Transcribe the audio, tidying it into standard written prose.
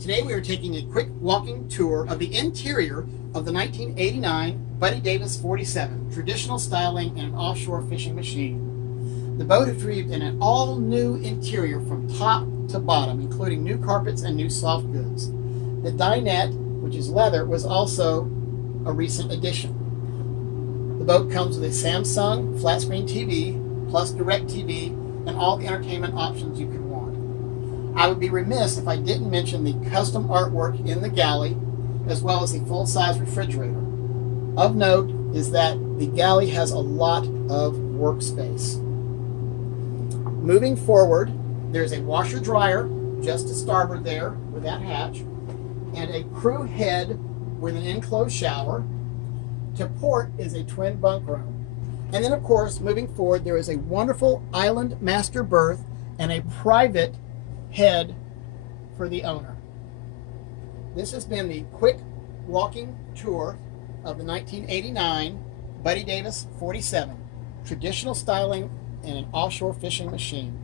Today we are taking a quick walking tour of the interior of the 1989 Buddy Davis 47, traditional styling and an offshore fishing machine. The boat has received an all-new interior from top to bottom, including new carpets and new soft goods. The dinette, which is leather, was also a recent addition. The boat comes with a Samsung flat-screen TV, plus DirecTV, and all the entertainment options you could want. I would be remiss if I didn't mention the custom artwork in the galley, as well as the full-size refrigerator. Of note is that the galley has a lot of workspace. Moving forward, there's a washer-dryer just to starboard there with that hatch, and a crew head with an enclosed shower. To port is a twin bunk room. And then, of course, moving forward, there is a wonderful island master berth and a private head for the owner. This has been the quick walking tour of the 1989 Buddy Davis 47, traditional styling and an offshore fishing machine.